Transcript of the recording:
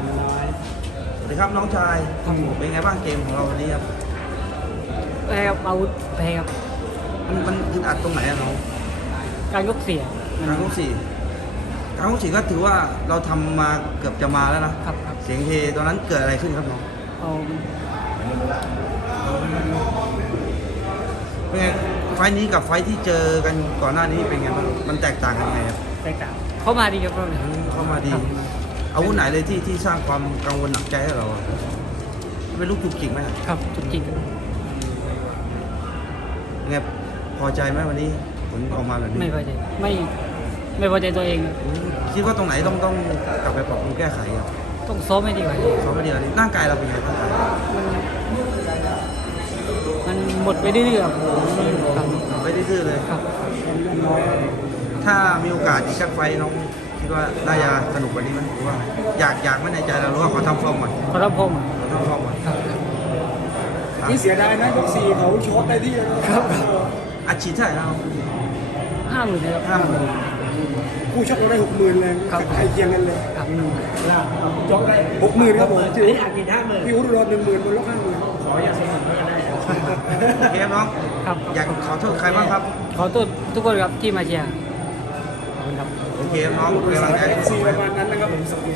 ามน้อยสวัสดีครับน้องชายครับผม เป็นไงบ้างเกมของเราวันนี้ครับ แพ้ครับอาวุธแพ้ครับมันมันอึดอัดตรงไหนอะน้องการยกเสียกลางยกสี่กลางยกสี่ก็ถือว่าเราทำมาเกือบจะมาแล้วนะ ครับครับเสียงเฮตอนนั้นเกิดอะไรขึ้นครับน้อง เอาเป็นไงไฟล์นี้กับไฟล์ที่เจอกันก่อนหน้านี้เป็นไงบ้างมันแตกต่างกันยังไงครับแตกต่างเข้ามาดีครับเราเนี่ย เข้ามาดี ครับ อาวุธไหนเลยที่ที่สร้างความกังวลหนักใจให้เราอะเป็นลูกจุกจิกไหมครับครับจุดจริงครับเป็นไงพอใจไหมวันนี้ผลออกมาแบบนี้ไม่พอใจไม่ไม่พอใจตัวเองครับอืมคิดว่าตรงไหนต้องต้องกลับไปปรับปรุงแก้ไขครับต้องซ้อมให้ดีกว่านี้เขาไม่ดีแล้วนี่ร่างกายเราเป็นไงร่างกายมันมันหมดไปเรื่อยๆครับครับไม่ได้ดื้อเลย ครับ ถ้ามีโอกาสอีกสักไฟล์น้อง คิดว่าน่าจะสนุกกว่านี้ไหมหรือว่าอยากอยากไหม่ในใจเราหรือว่าขอทำฟอร์มก่อนขอรับผมขอทำฟอร์มก่อนครับนี่เสียดายนะยกสี่เขาช็อตได้ที่เลยนะครับอาชีพเท่าไหร่ครับห้าหมื่นนะครับห้าหมื่นผู้ชกเราได้หกหมื่นเลยครับใครเคียงกันเลยครับจบได้หกหมื่นครับผมอันนี้อากินห้าหมื่นพี่อุ้ดรอหนึ่งหมื่นบนล็อกห้าหมื่นขออย่างสมก็ได้โอเคครับน้องครับอยากขอโทษใครบ้างครับ ขอโทษทุกคนครับที่มาเชียร์ขอบ คุณครับ โอเคน้องเป็นกำลังใจให้สี่ประมาณนั้นนะครับผม